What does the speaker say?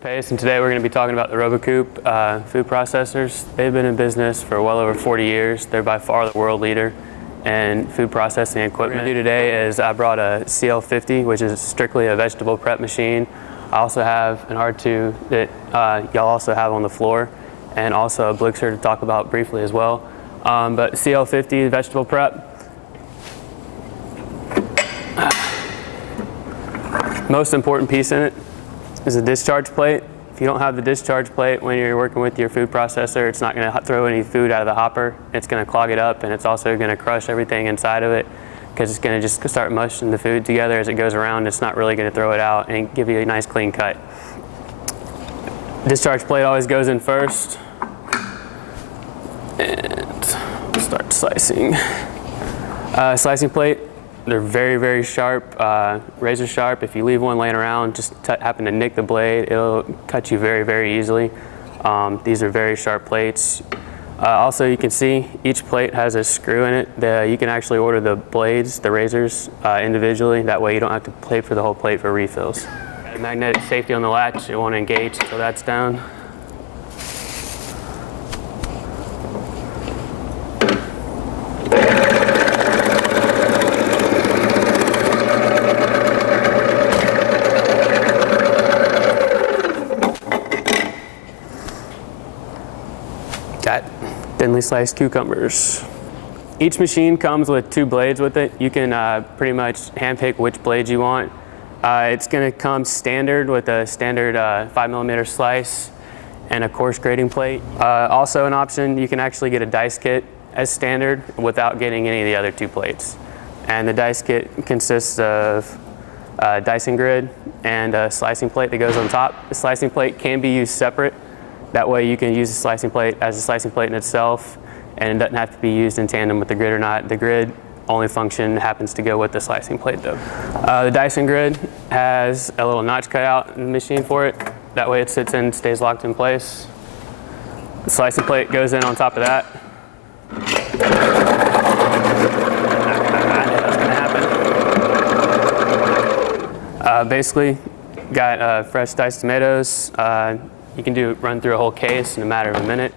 Pace, and today we're going to be talking about the RoboCoupe food processors. They've been in business for well over 40 years. They're by far the world leader in food processing equipment. What we're going to do today is I brought a CL50, which is strictly a vegetable prep machine. I also have an R2 that y'all also have on the floor, and also a Blixer to talk about briefly as well. But CL50 vegetable prep. Most important piece in it is a discharge plate. If you don't have the discharge plate when you're working with your food processor, it's not going to throw any food out of the hopper. It's going to clog it up, and it's also going to crush everything inside of it because it's going to just start mushing the food together as it goes around. It's not really going to throw it out and give you a nice clean cut. Discharge plate always goes in first. And start slicing. Slicing plate. They're very, very sharp, razor sharp. If you leave one laying around, just happen to nick the blade, it'll cut you very, very easily. These are very sharp plates. Also, you can see each plate has a screw in it. You can actually order the blades, the razors, individually. That way you don't have to pay for the whole plate for refills. Got a magnetic safety on the latch. It won't engage until that's down. Got thinly sliced cucumbers. Each machine comes with two blades with it. You can pretty much handpick which blade you want. It's going to come standard with a standard 5mm slice and a coarse grading plate. Also an option, you can actually get a dice kit as standard without getting any of the other two plates. And the dice kit consists of a dicing grid and a slicing plate that goes on top. The slicing plate can be used separate. That way you can use the slicing plate as a slicing plate in itself, and it doesn't have to be used in tandem with the grid or not. The grid only function happens to go with the slicing plate though. The dicing grid has a little notch cut out in the machine for it. That way it sits in, stays locked in place. The slicing plate goes in on top of that. Basically, got fresh diced tomatoes. You can run through a whole case in a matter of a minute.